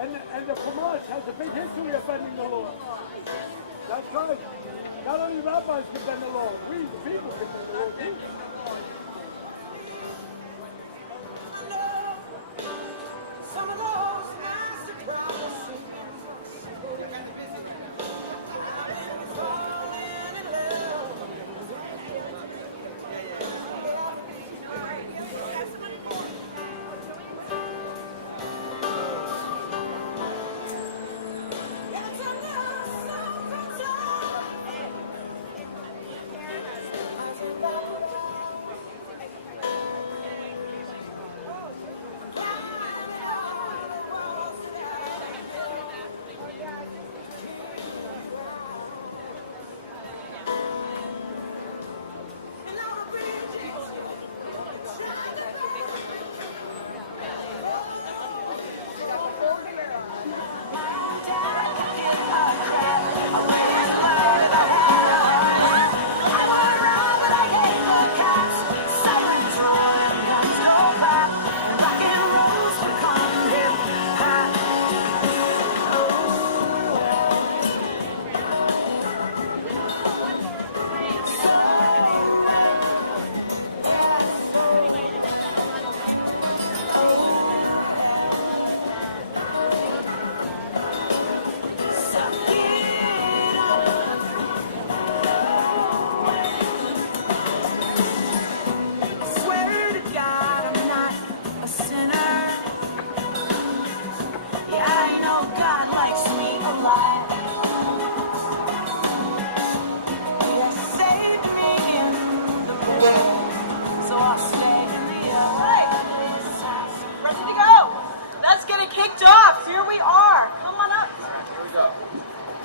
And the Hamas has a big history of bending the law. That's right. Not only rabbis can bend the law, we the people can bend the law too.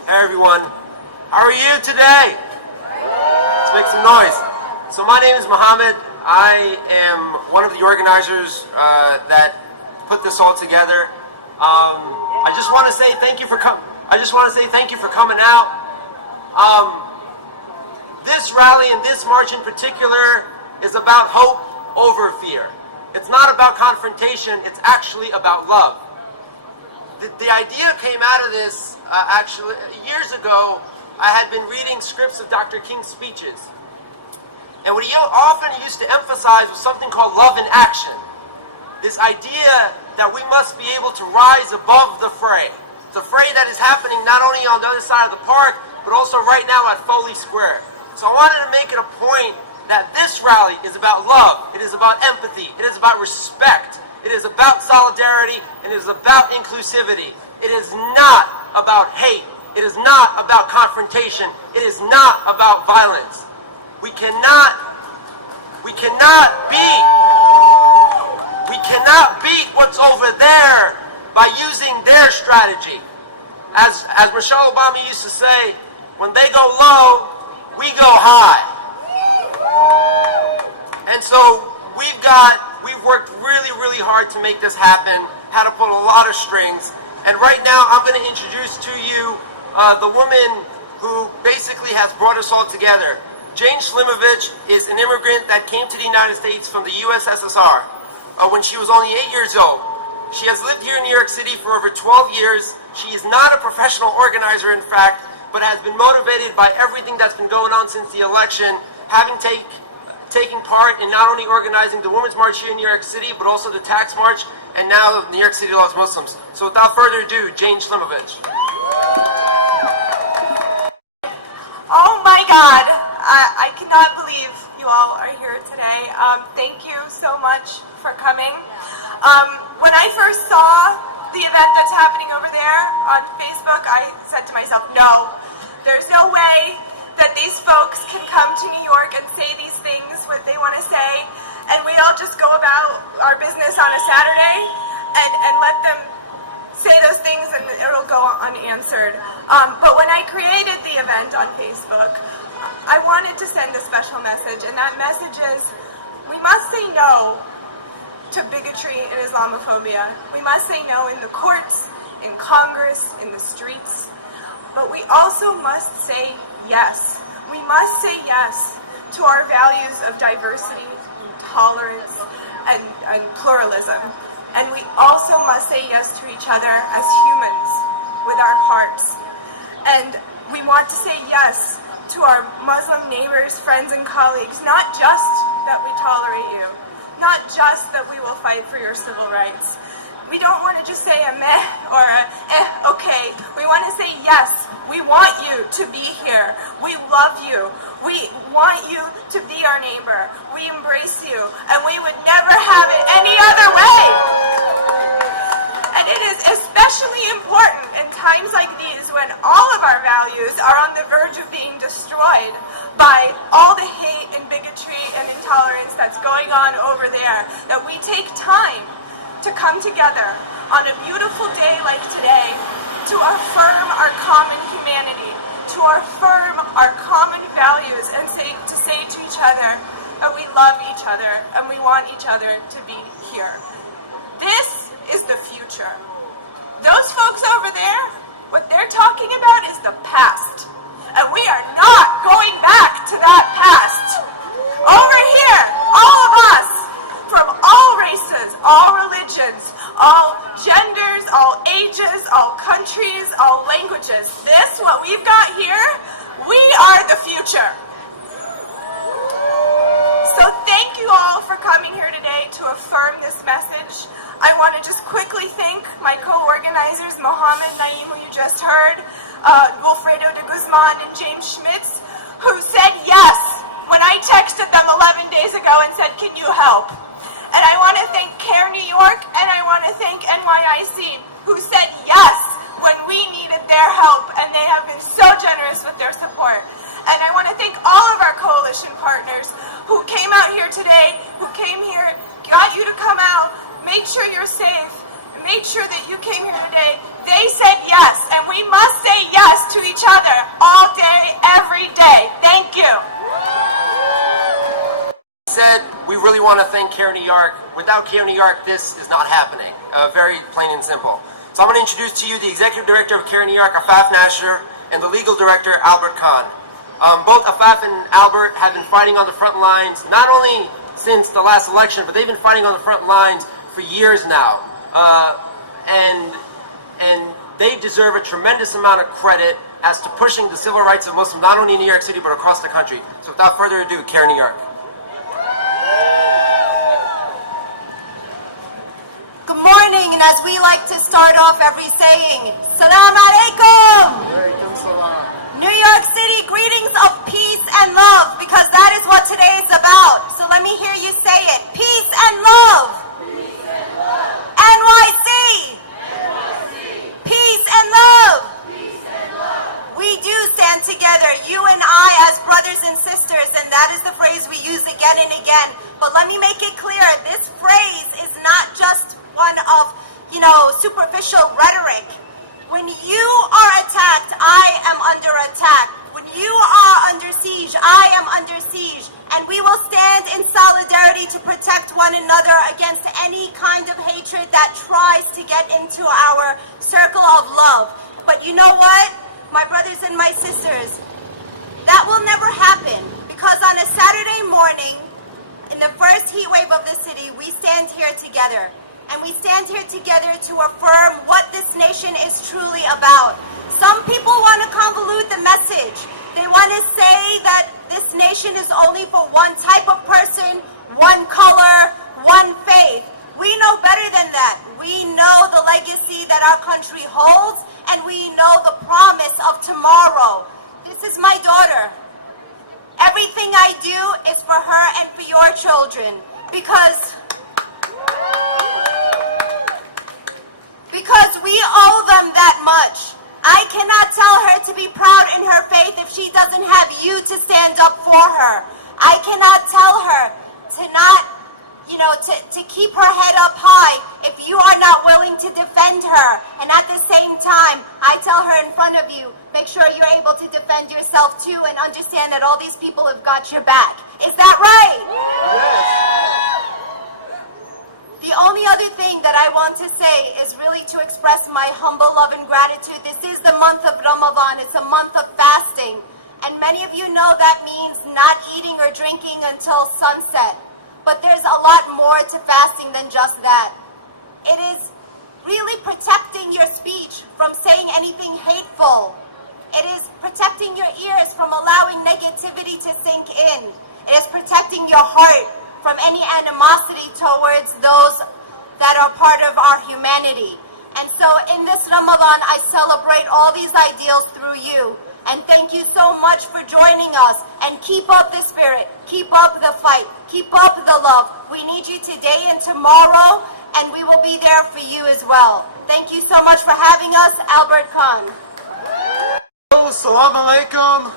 Hey everyone, how are you today? Let's make some noise. So my name is Mohammed. I am one of the organizers that put this all together. I just want to say thank you for coming out. This rally and this march in particular is about hope over fear. It's not about confrontation. It's actually about love. The idea came out of this actually years ago. I had been reading scripts of Dr. King's speeches, and what he often used to emphasize was something called love in action. This idea that we must be able to rise above the fray that is happening not only on the other side of the park, but also right now at Foley Square. So I wanted to make it a point that this rally is about love, it is about empathy, it is about respect, it is about solidarity, and it is about inclusivity. It is not about hate. It is not about confrontation. It is not about violence. We cannot beat what's over there by using their strategy. As Michelle Obama used to say, when they go low, we go high. And so we've worked really, really hard to make this happen, had to pull a lot of strings. And right now I'm going to introduce to you the woman who basically has brought us all together. Jane Shlimovich is an immigrant that came to the United States from the USSR when she was only 8 years old. She has lived here in New York City for over 12 years. She is not a professional organizer, in fact, but has been motivated by everything that's been going on since the election, having taking part in not only organizing the Women's March here in New York City, but also the Tax March, and now New York City Loves Muslims. So without further ado, Jane Shlimovich. Oh my God, I cannot believe you all are here today. Thank you so much for coming. When I first saw the event that's happening over there on Facebook, I said to myself, no, there's no way that these folks can come to New York and say these things, what they want to say, and we all just go about our business on a Saturday and let them say those things and it'll go unanswered. But when I created the event on Facebook, I wanted to send a special message, and that message is, we must say no to bigotry and Islamophobia. We must say no in the courts, in Congress, in the streets, but we also must say yes. We must say yes to our values of diversity, tolerance, and pluralism. And we also must say yes to each other as humans with our hearts. And we want to say yes to our Muslim neighbors, friends, and colleagues, not just that we tolerate you, not just that we will fight for your civil rights. We don't want to just say a meh or a okay. We want to say yes. We want you to be here. We love you. We want you to be our neighbor. We embrace you, and we would never have it any other way. And it is especially important in times like these when all of our values are on the verge of being destroyed by all the hate and bigotry and intolerance that's going on over there, that we take time to come together on a beautiful day like today to affirm our common humanity, to affirm our common values, and to say to each other that we love each other and we want each other to be here. This is the future. Those folks over there, what they're talking about is the past. And we are not going back to that past. Over here, all of us, from all races, all religions, all genders, all ages, all countries, all languages. This, what we've got here, we are the future. So thank you all for coming here today to affirm this message. I want to just quickly thank my co-organizers, Mohammed Naeem, who you just heard, Wilfredo de Guzman, and James Schmitz, who said yes when I texted them 11 days ago and said, can you help? And I want to thank CARE New York, and I want to thank NYC, who said yes when we needed their help, and they have been so generous with their support. And I want to thank all of our coalition partners who came out here today, who came here, got you to come out, made sure you're safe, made sure that you came here today. They said yes, and we must say yes to each other all day, every day. Thank you. Said we really want to thank CARE New York. Without CARE New York, this is not happening. Very plain and simple. So I'm going to introduce to you the Executive Director of CARE New York, Afaf Nasher, and the Legal Director, Albert Kahn. Both Afaf and Albert have been fighting on the front lines, not only since the last election, but they've been fighting on the front lines for years now. And they deserve a tremendous amount of credit as to pushing the civil rights of Muslims, not only in New York City, but across the country. So without further ado, CARE New York. Good morning, and as we like to start off every saying, Salam Alaikum! New York City, greetings of peace and love, because that is what today is about. So let me hear you say it. Peace and love. Peace and love. NYC. Peace and love. Peace and love. We do stand together, you and I, as brothers and sisters, and that is the phrase we use again and again. But let me make it clear, this phrase is not just one of, superficial rhetoric. When you are attacked, I am under attack. When you are under siege, I am under siege. And we will stand in solidarity to protect one another against any kind of hatred that tries to get into our circle of love. But you know what, my brothers and my sisters, that will never happen, because on a Saturday morning, in the first heat wave of the city, we stand here together. And we stand here together to affirm what this nation is truly about. Some people want to convolute the message. They want to say that this nation is only for one type of person, one color, one faith. We know better than that. We know the legacy that our country holds, and we know the promise of tomorrow. This is my daughter. Everything I do is for her and for your children, because we owe them that much. I cannot tell her to be proud in her faith if she doesn't have you to stand up for her. I cannot tell her to not, to keep her head up high if you are not willing to defend her. And at the same time, I tell her in front of you, make sure you're able to defend yourself too, and understand that all these people have got your back. Is that right? Yes. The only other thing that I want to say is really to express my humble love and gratitude. This is the month of Ramadan. It's a month of fasting. And many of you know that means not eating or drinking until sunset. But there's a lot more to fasting than just that. It is really protecting your speech from saying anything hateful. It is protecting your ears from allowing negativity to sink in. It is protecting your heart from any animosity towards those that are part of our humanity. And so in this Ramadan, I celebrate all these ideals through you. And thank you so much for joining us. And keep up the spirit, keep up the fight, keep up the love. We need you today and tomorrow, and we will be there for you as well. Thank you so much for having us, Albert Kahn. Assalamu alaikum.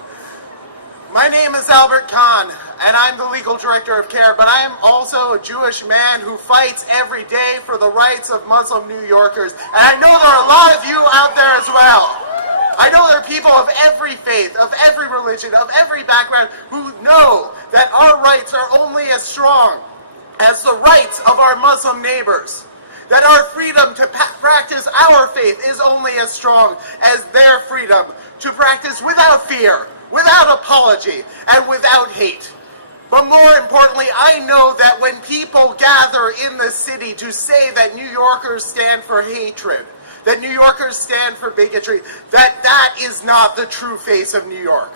My name is Albert Kahn, and I'm the legal director of CARE, but I am also a Jewish man who fights every day for the rights of Muslim New Yorkers. And I know there are a lot of you out there as well. I know there are people of every faith, of every religion, of every background who know that our rights are only as strong as the rights of our Muslim neighbors. That our freedom to practice our faith is only as strong as their freedom to practice without fear, without apology, and without hate. But more importantly, I know that when people gather in the city to say that New Yorkers stand for hatred, that New Yorkers stand for bigotry, that is not the true face of New York.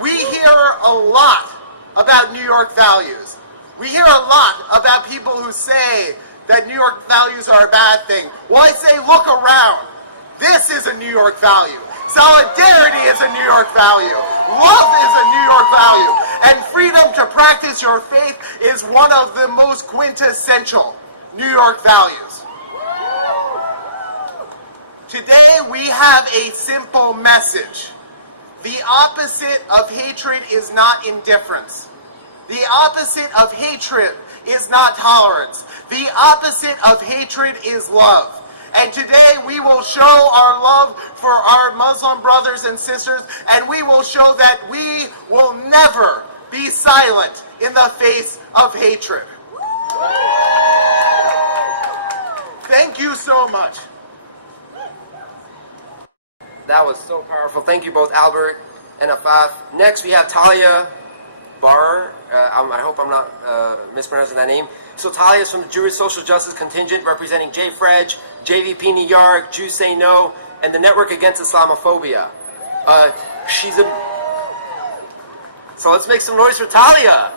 We hear a lot about New York values. We hear a lot about people who say that New York values are a bad thing. Well, I say, look around. This is a New York value. Solidarity is a New York value. Love is a New York value. And freedom to practice your faith is one of the most quintessential New York values. Today we have a simple message. The opposite of hatred is not indifference. The opposite of hatred is not tolerance. The opposite of hatred is love. And today we will show our love for our Muslim brothers and sisters, and we will show that we will never be silent in the face of hatred. Thank you so much. That was so powerful. Thank you both, Albert and Afaf. Next, we have Talia Bar. I hope I'm not mispronouncing that name. So Talia is from the Jewish Social Justice Contingent, representing JFREJ, JVP New York, Jews Say No, and the Network Against Islamophobia. So let's make some noise for Talia.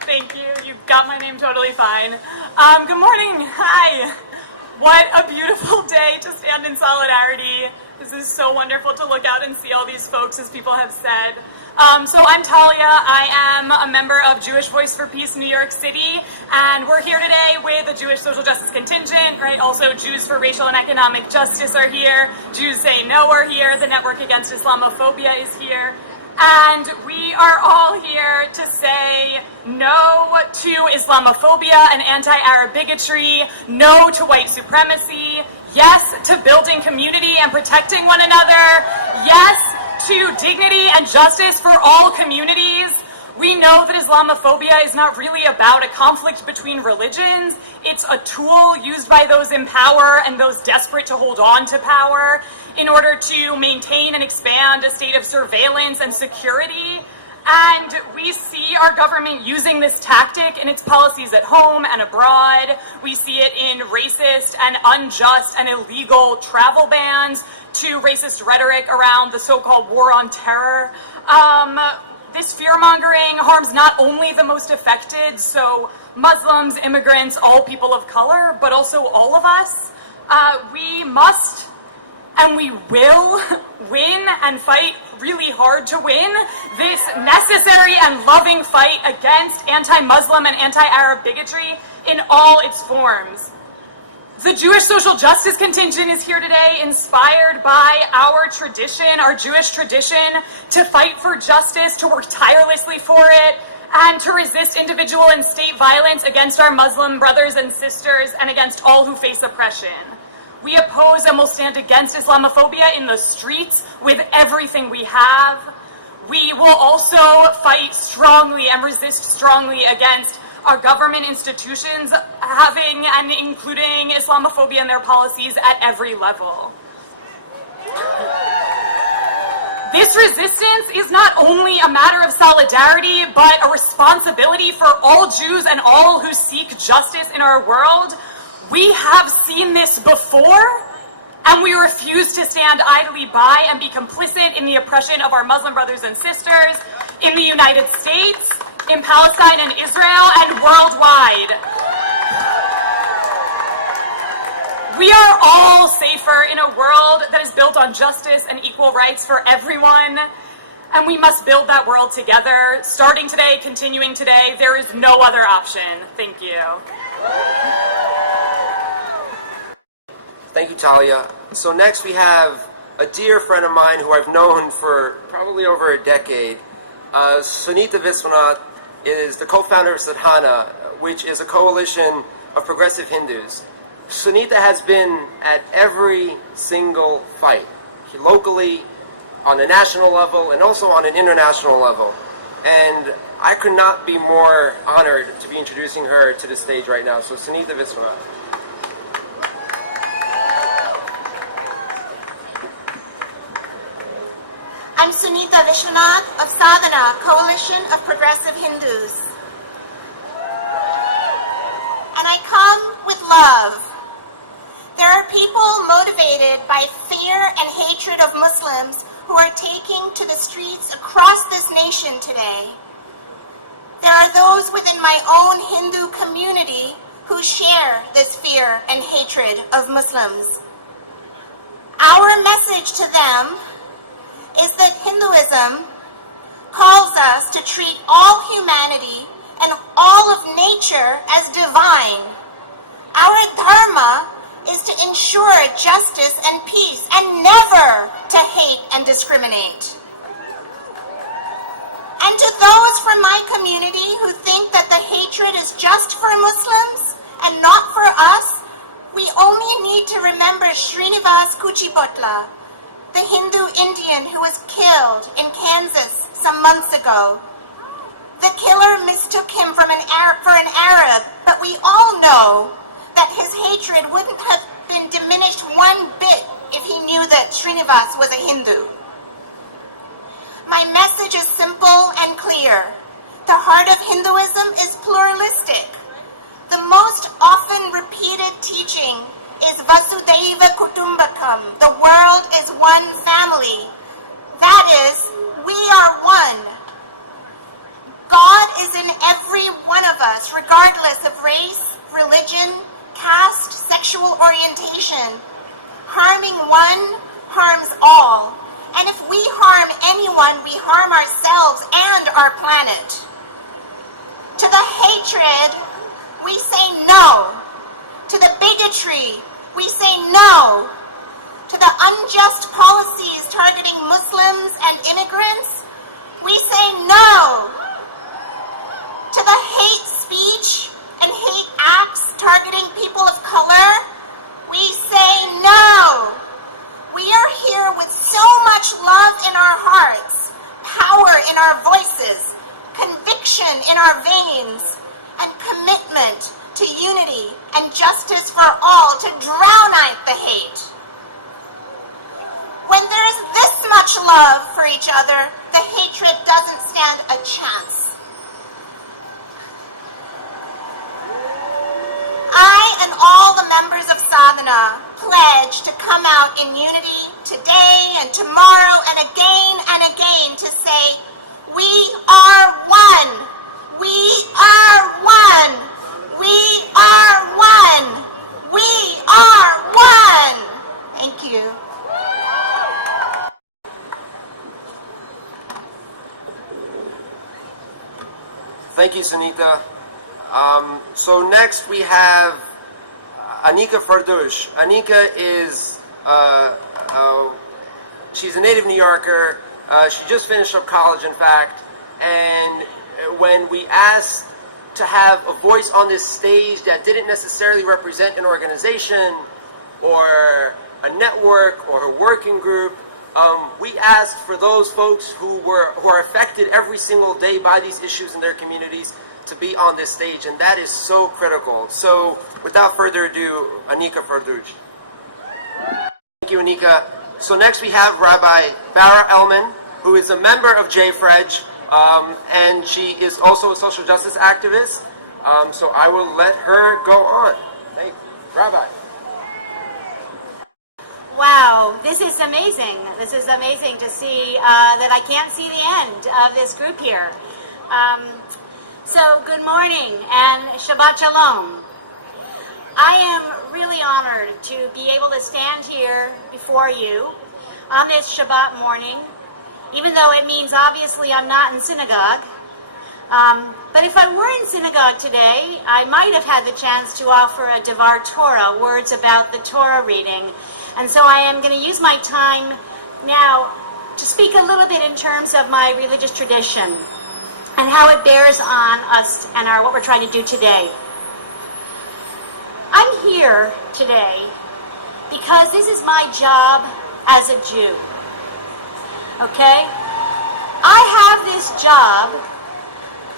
Thank you. You got my name totally fine. Good morning. Hi. What a beautiful day to stand in solidarity. This is so wonderful to look out and see all these folks, as people have said. So I'm Talia. I am a member of Jewish Voice for Peace New York City, and we're here today with the Jewish Social Justice Contingent, right? Also, Jews for Racial and Economic Justice are here. Jews Say No are here. The Network Against Islamophobia is here. And we are all here to say no to Islamophobia and anti-Arab bigotry, no to white supremacy, yes to building community and protecting one another, yes to dignity and justice for all communities. We know that Islamophobia is not really about a conflict between religions. It's a tool used by those in power and those desperate to hold on to power in order to maintain and expand a state of surveillance and security. And we see our government using this tactic in its policies at home and abroad. We see it in racist and unjust and illegal travel bans, to racist rhetoric around the so-called war on terror. This fear-mongering harms not only the most affected, so Muslims, immigrants, all people of color, but also all of us. We must and we will win and fight really hard to win this necessary and loving fight against anti-Muslim and anti-Arab bigotry in all its forms. The Jewish Social Justice Contingent is here today, inspired by our tradition, our Jewish tradition, to fight for justice, to work tirelessly for it, and to resist individual and state violence against our Muslim brothers and sisters and against all who face oppression. We oppose and will stand against Islamophobia in the streets with everything we have. We will also fight strongly and resist strongly against our government institutions having and including Islamophobia in their policies at every level. This resistance is not only a matter of solidarity, but a responsibility for all Jews and all who seek justice in our world. We have seen this before, and we refuse to stand idly by and be complicit in the oppression of our Muslim brothers and sisters in the United States, in Palestine and Israel, and worldwide. We are all safer in a world that is built on justice and equal rights for everyone, and we must build that world together, starting today, continuing today. There is no other option. Thank you. Thank you, Talia. So next we have a dear friend of mine who I've known for probably over a decade. Sunita Shah is the co-founder of Hana, which is a coalition of progressive Hindus. Sunita has been at every single fight, locally, on a national level, and also on an international level. And I could not be more honored to be introducing her to the stage right now. So Sunita Shah. I'm Sunita Vishwanath of Sadhana, Coalition of Progressive Hindus. And I come with love. There are people motivated by fear and hatred of Muslims who are taking to the streets across this nation today. There are those within my own Hindu community who share this fear and hatred of Muslims. Our message to them is that Hinduism calls us to treat all humanity and all of nature as divine. Our dharma is to ensure justice and peace and never to hate and discriminate. And to those from my community who think that the hatred is just for Muslims and not for us, we only need to remember Srinivas Kuchibhotla, the Hindu Indian who was killed in Kansas some months ago. The killer mistook him for an Arab, but we all know that his hatred wouldn't have been diminished one bit if he knew that Srinivas was a Hindu. My message is simple and clear. The heart of Hinduism is pluralistic. The most often repeated teaching is Vasudhaiva Kutumbakam. The world is one family. That is, we are one. God is in every one of us, regardless of race, religion, caste, sexual orientation. Harming one harms all. And if we harm anyone, we harm ourselves and our planet. To the hatred, we say no. To the bigotry, we say no. To the unjust policies targeting Muslims and immigrants, we say no. To the hate speech and hate acts targeting people of color, we say no. We are here with so much love in our hearts, power in our voices, conviction in our veins, and commitment to unity and justice for all to drown out the hate. When there is this much love for each other, the hatred doesn't stand a chance. I and all the members of Sadhana pledge to come out in unity today and tomorrow and again to say, we are one. We are one. We are one. We are one. Thank you. Thank you, Sunita. So next we have Anika Furnish. Anika is, she's a native New Yorker. She just finished up college, in fact. And when we asked to have a voice on this stage that didn't necessarily represent an organization or a network or a working group, we asked for those folks who are affected every single day by these issues in their communities to be on this stage, and that is so critical. So, without further ado, Anika Furnish. Thank you, Anika. So next we have Rabbi Bara Elman. who is a member of JFREJ, and she is also a social justice activist. So I will let her go on. Thank you. Rabbi. Wow, this is amazing. This is amazing to see that I can't see the end of this group here. So good morning and Shabbat Shalom. I am really honored to be able to stand here before you on this Shabbat morning, even though it means obviously I'm not in synagogue. But if I were in synagogue today, I might have had the chance to offer a Devar Torah, words about the Torah reading. And so I am going to use my time now to speak a little bit in terms of my religious tradition and how it bears on us and what we're trying to do today. I'm here today because this is my job as a Jew. Okay? I have this job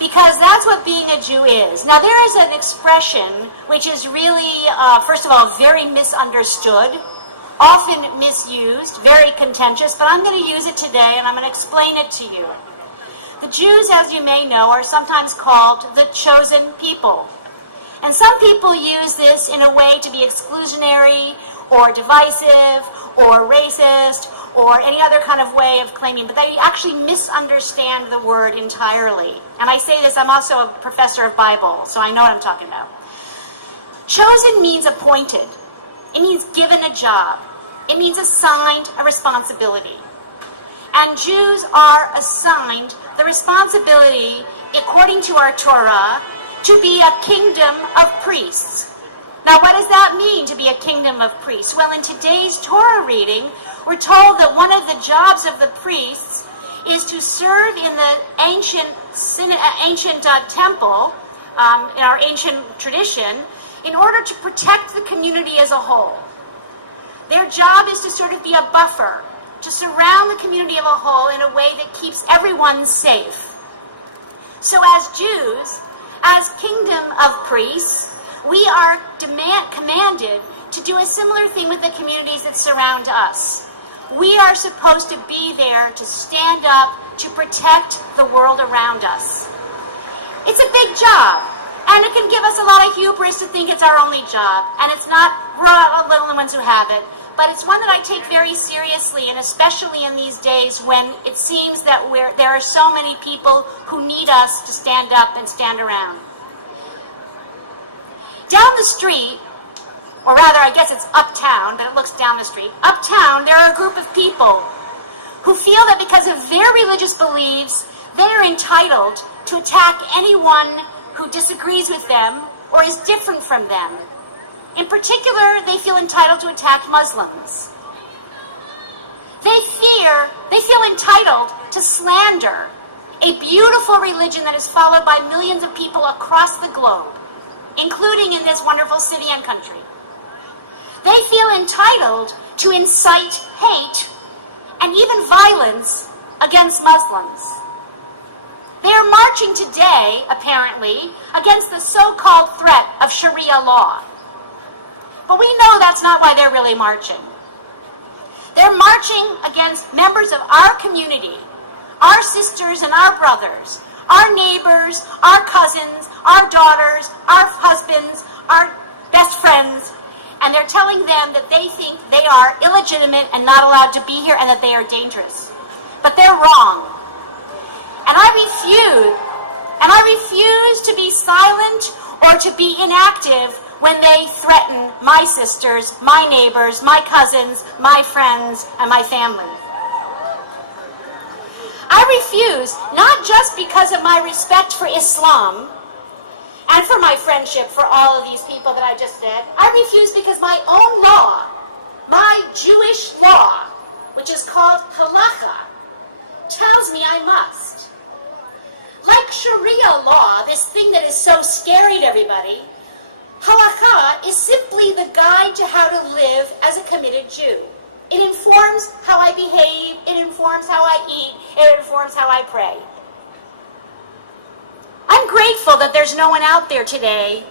because that's what being a Jew is. Now there is an expression which is really, first of all, very misunderstood, often misused, very contentious, but I'm going to use it today and I'm going to explain it to you. The Jews, as you may know, are sometimes called the chosen people. And some people use this in a way to be exclusionary or divisive or racist or any other kind of way of claiming, but they actually misunderstand the word entirely. And I say this, I'm also a professor of Bible, so I know what I'm talking about. Chosen means appointed. It means given a job. It means assigned a responsibility. And Jews are assigned the responsibility, according to our Torah, to be a kingdom of priests. Now, what does that mean, to be a kingdom of priests? Well, in today's Torah reading, we're told that one of the jobs of the priests is to serve in the ancient temple, in our ancient tradition, in order to protect the community as a whole. Their job is to sort of be a buffer, to surround the community of a whole in a way that keeps everyone safe. So as Jews, as kingdom of priests, we are commanded to do a similar thing with the communities that surround us. We are supposed to be there to stand up, to protect the world around us. It's a big job, and it can give us a lot of hubris to think it's our only job, and it's not, we're not the only ones who have it, but it's one that I take very seriously, and especially in these days when it seems that there are so many people who need us to stand up and stand around. Down the street, or rather, I guess it's uptown, but it looks down the street. Uptown, there are a group of people who feel that because of their religious beliefs, they're entitled to attack anyone who disagrees with them or is different from them. In particular, they feel entitled to attack Muslims. They feel entitled to slander a beautiful religion that is followed by millions of people across the globe, including in this wonderful city and country. They feel entitled to incite hate and even violence against Muslims. They are marching today, apparently, against the so-called threat of Sharia law. But we know that's not why they're really marching. They're marching against members of our community, our sisters and our brothers, our neighbors, our cousins, our daughters, our husbands, our best friends, and they're telling them that they think they are illegitimate and not allowed to be here and that they are dangerous. But they're wrong. And I refuse to be silent or to be inactive when they threaten my sisters, my neighbors, my cousins, my friends, and my family. I refuse, not just because of my respect for Islam and for my friendship for all of these people that I just said. I refuse because my own law, my Jewish law, which is called halakha, tells me I must. Like Sharia law, this thing that is so scary to everybody, halakha is simply the guide to how to live as a committed Jew. It informs how I behave, it informs how I eat, it informs how I pray. I'm grateful that there's no one out there today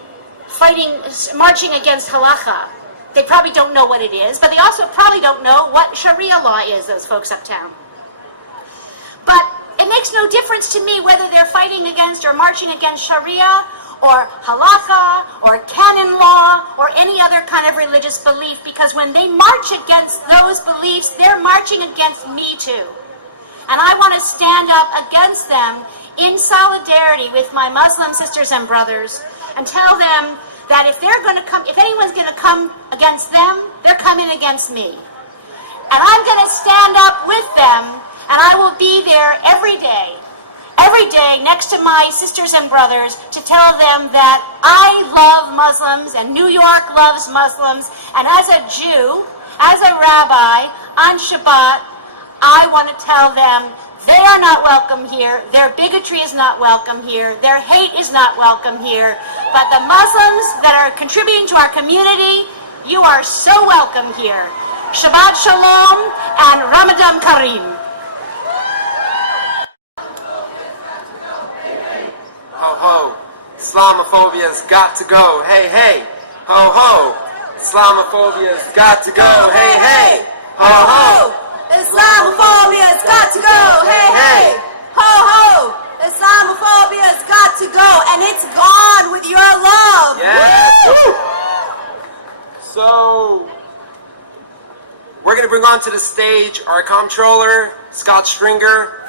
marching against halakha. They probably don't know what it is, but they also probably don't know what Sharia law is, those folks uptown. makes no difference to me whether they're fighting against or marching against Sharia or halakha or canon law or any other kind of religious belief, because when they march against those beliefs, they're marching against me too. And I want to stand up against them in solidarity with my Muslim sisters and brothers and tell them that if anyone's going to come against them, they're coming against me. And I'm going to stand up with them, and I will be there every day next to my sisters and brothers to tell them that I love Muslims and New York loves Muslims. And as a Jew, as a rabbi, on Shabbat, I want to tell them they are not welcome here, their bigotry is not welcome here, their hate is not welcome here, but the Muslims that are contributing to our community, you are so welcome here. Shabbat Shalom and Ramadan Kareem. Ho ho, Islamophobia's got to go. Hey hey, ho ho, Islamophobia's got to go. Hey hey, ho ho, Islamophobia's got to go. Hey, hey. Ho, ho. Islamophobia's got to go. And it's gone with your love. Yeah. Woo. So, we're going to bring onto the stage our comptroller, Scott Stringer.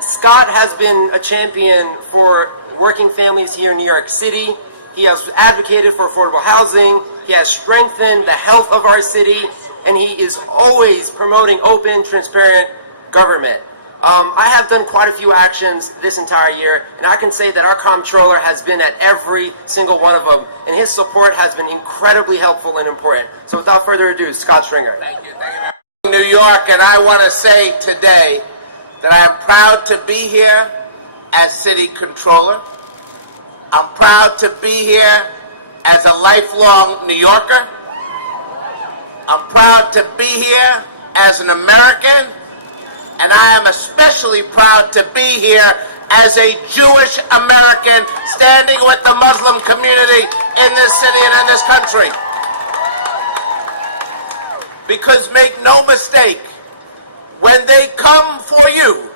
Scott has been a champion for working families here in New York City. He has advocated for affordable housing. He has strengthened the health of our city. And he is always promoting open, transparent government. I have done quite a few actions this entire year, and I can say that our comptroller has been at every single one of them, and his support has been incredibly helpful and important. So without further ado, Scott Stringer. Thank you very much. New York, and I want to say today that I am proud to be here as city controller. I'm proud to be here as a lifelong New Yorker. I'm proud to be here as an American, and I am especially proud to be here as a Jewish American standing with the Muslim community in this city and in this country. Because make no mistake, when they come for you,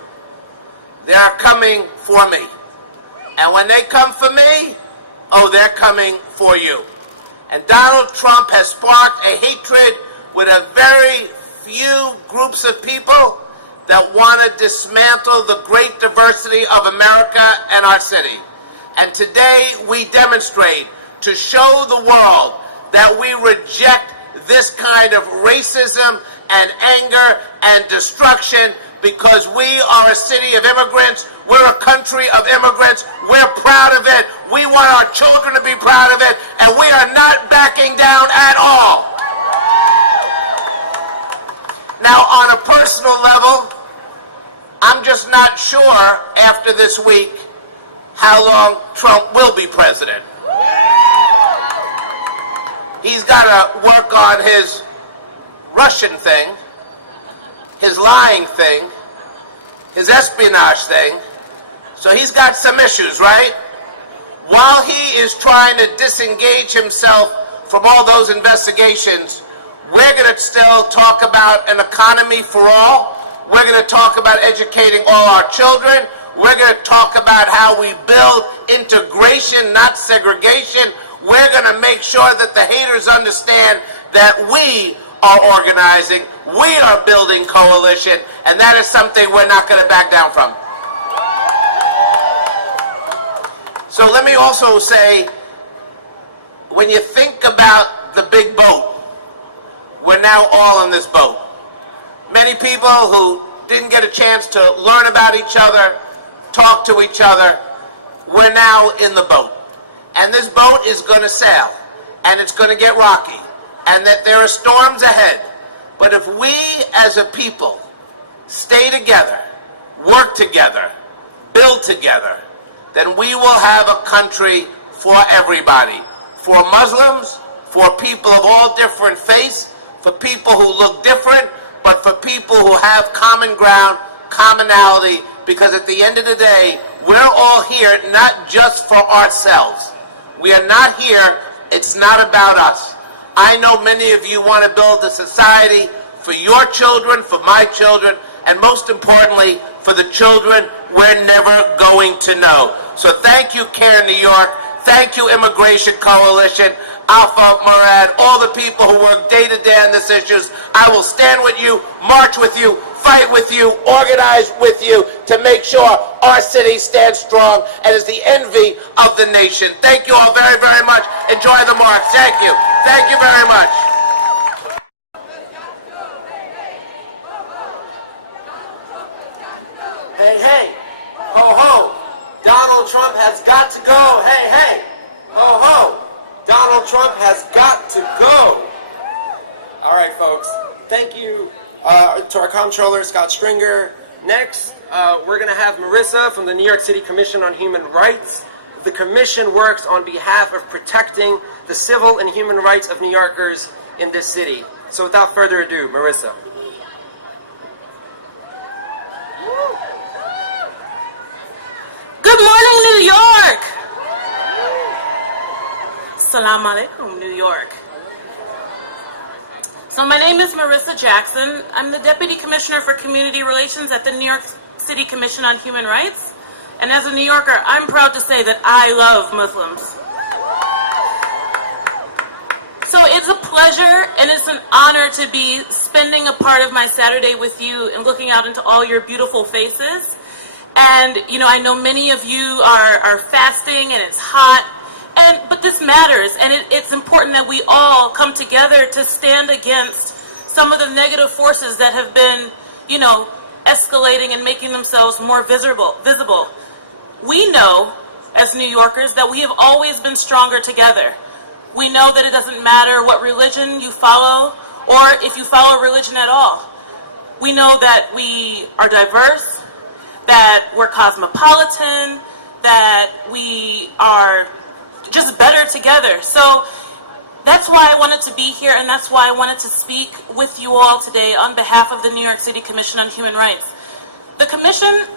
they are coming for me. And when they come for me, oh, they're coming for you. And Donald Trump has sparked a hatred with a very few groups of people that want to dismantle the great diversity of America and our city. And today we demonstrate to show the world that we reject this kind of racism and anger and destruction, because we are a city of immigrants. We're a country of immigrants. We're proud of it. We want our children to be proud of it, and we are not backing down at all. Now, on a personal level, I'm just not sure after this week how long Trump will be president. He's got to work on his Russian thing, his lying thing, his espionage thing. So he's got some issues, right? While he is trying to disengage himself from all those investigations, we're going to still talk about an economy for all. We're going to talk about educating all our children. We're going to talk about how we build integration, not segregation. We're going to make sure that the haters understand that we are organizing, we are building coalition, and that is something we're not going to back down from. So let me also say, when you think about the big boat, we're now all in this boat. Many people who didn't get a chance to learn about each other, talk to each other, we're now in the boat. And this boat is going to sail, and it's going to get rocky, and that there are storms ahead. But if we as a people stay together, work together, build together, then we will have a country for everybody. For Muslims, for people of all different faiths, for people who look different, but for people who have common ground, commonality, because at the end of the day, we're all here not just for ourselves. We are not here, it's not about us. I know many of you want to build a society for your children, for my children, and most importantly, for the children we're never going to know. So thank you, CARE New York. Thank you, Immigration Coalition, Alpha, Murad, all the people who work day to day on these issues. I will stand with you, march with you, fight with you, organize with you to make sure our city stands strong and is the envy of the nation. Thank you all very, very much. Enjoy the march. Thank you. Thank you very much. Hey, hey, ho, ho, Donald Trump has got to go. Hey, hey, ho, ho, Donald Trump has got to go. All right, folks, thank you to our comptroller, Scott Stringer. Next, we're going to have Marissa from the New York City Commission on Human Rights. The commission works on behalf of protecting the civil and human rights of New Yorkers in this city. So without further ado, Marissa. Good morning, New York! Salam alaikum, New York. So my name is Marissa Jackson. I'm the Deputy Commissioner for Community Relations at the New York City Commission on Human Rights. And as a New Yorker, I'm proud to say that I love Muslims. So it's a pleasure and it's an honor to be spending a part of my Saturday with you and looking out into all your beautiful faces. And, you know, I know many of you are fasting and it's hot, but this matters, and it's important that we all come together to stand against some of the negative forces that have been, you know, escalating and making themselves more visible. We know, as New Yorkers, that we have always been stronger together. We know that it doesn't matter what religion you follow, or if you follow religion at all. We know that we are diverse, that we're cosmopolitan, that we are just better together. So that's why I wanted to be here, and that's why I wanted to speak with you all today on behalf of the New York City Commission on Human Rights. The Commission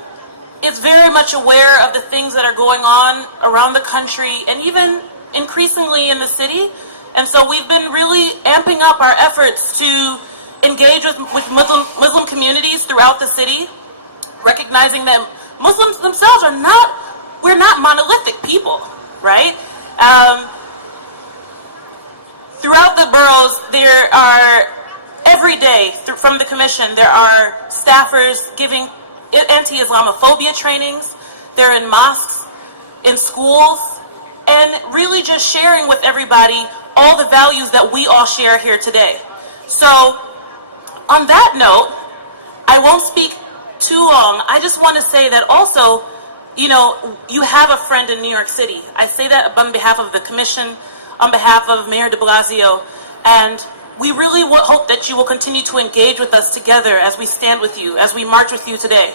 is very much aware of the things that are going on around the country and even increasingly in the city. And so we've been really amping up our efforts to engage with Muslim communities throughout the city, recognizing that Muslims themselves we're not monolithic people, right? Throughout the boroughs, there are, every day from the commission, there are staffers giving anti-Islamophobia trainings. They're in mosques, in schools, and really just sharing with everybody all the values that we all share here today. So, on that note, I won't speak too long. I just want to say that also, you know, you have a friend in New York City. I say that on behalf of the commission, on behalf of Mayor de Blasio, and we really hope that you will continue to engage with us together as we stand with you, as we march with you today.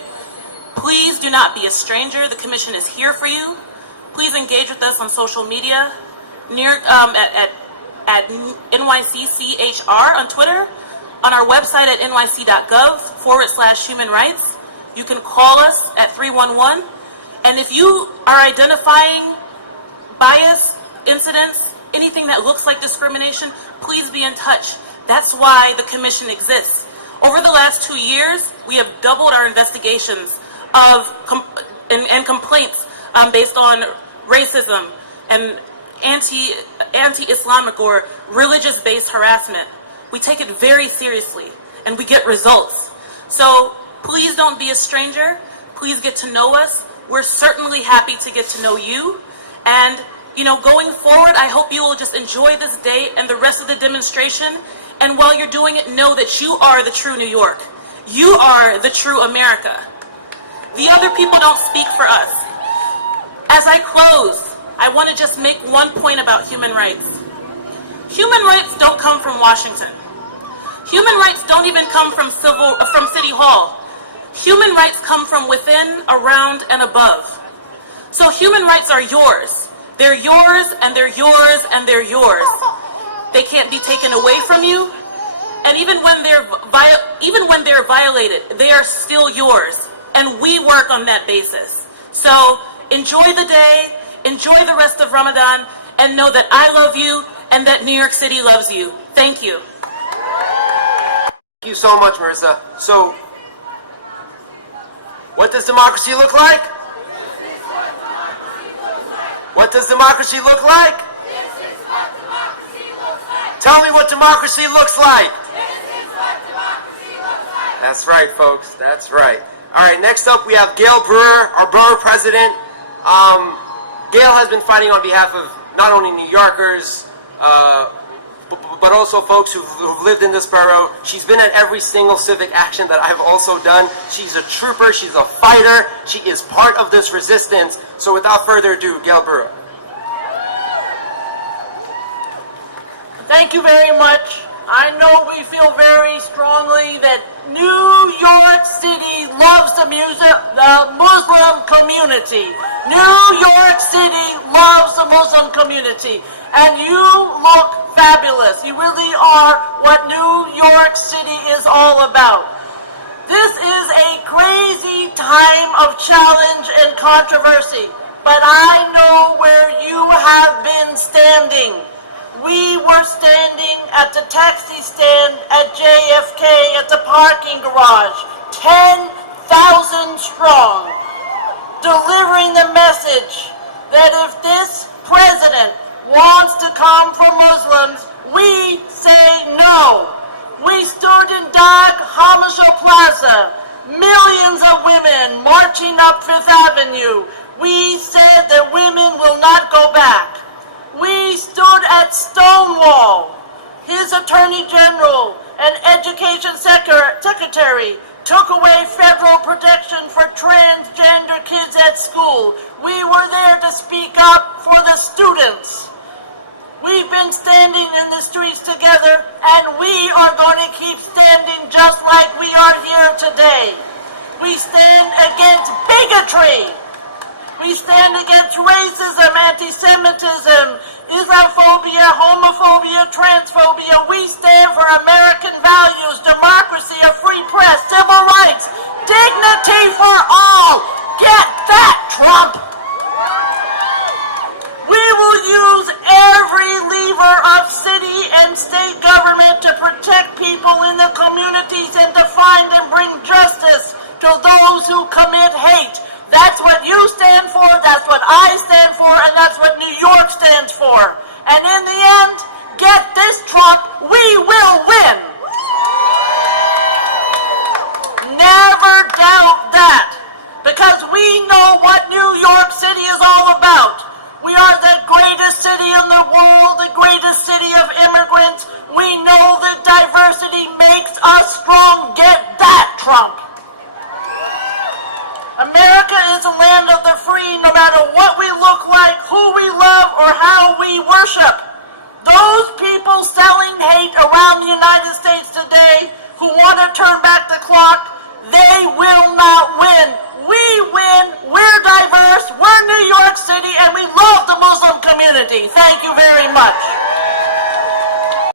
Please do not be a stranger. The commission is here for you. Please engage with us on social media, at NYCCHR on Twitter, on our website at nyc.gov/human rights. You can call us at 311. And if you are identifying bias, incidents, anything that looks like discrimination, please be in touch. That's why the commission exists. Over the last 2 years, we have doubled our investigations of and complaints based on racism and anti-Islamic or religious-based harassment. We take it very seriously, and we get results. So please don't be a stranger. Please get to know us. We're certainly happy to get to know you. And, you know, going forward, I hope you will just enjoy this day and the rest of the demonstration. And while you're doing it, know that you are the true New York. You are the true America. The other people don't speak for us. As I close, I want to just make one point about human rights. Human rights don't come from Washington. Human rights don't even come from City Hall. Human rights come from within, around, and above. So human rights are yours. They're yours, and they're yours, and they're yours. They can't be taken away from you. And even when they're violated, they are still yours. And we work on that basis. So enjoy the day, enjoy the rest of Ramadan, and know that I love you and that New York City loves you. Thank you. Thank you so much, Marissa. So, what does democracy look like? What does democracy look like? This is what democracy looks like. Tell me what democracy looks like. This is what democracy looks like. That's right, folks. That's right. All right, next up we have Gale Brewer, our borough president. Gale has been fighting on behalf of not only New Yorkers, but also folks who've lived in this borough. She's been at every single civic action that I've also done. She's a trooper. She's a fighter. She is part of this resistance. So without further ado, Gale Brewer. Thank you very much. I know we feel very strongly that New York City loves the Muslim community. New York City loves the Muslim community. And you look fabulous. You really are what New York City is all about. This is a crazy time of challenge and controversy, but I know where you have been standing. We were standing at the taxi stand at JFK at the parking garage, 10,000 strong, delivering the message that if this president wants to come for Muslims, we say no. We stood in Dag Hammarskjöld Plaza, millions of women marching up Fifth Avenue. We said that women will not go back. We stood at Stonewall. His Attorney General and Education Secretary took away federal protection for transgender kids at school. We were there to speak up for the students. We've been standing in the streets together, and we are going to keep standing just like we are here today. We stand against bigotry. We stand against racism, anti-Semitism, Islamophobia, homophobia, transphobia. We stand for American values, democracy, a free press, civil rights, dignity for all. Get that, Trump! We will use every lever of city and state government to protect people in the communities and to find and bring justice to those who commit hate. That's what you stand for, that's what I stand for, and that's what New York stands for. And in the end, get this, Trump, we will win. Never doubt that, because we know what New York City is all about. We are the greatest city in the world, the greatest city of immigrants. We know that diversity makes us strong. Get that, Trump. America is a land of the free, no matter what we look like, who we love, or how we worship. Those people selling hate around the United States today who want to turn back the clock, they will not win. We win, we're diverse, we're New York City, and we love the Muslim community. Thank you very much.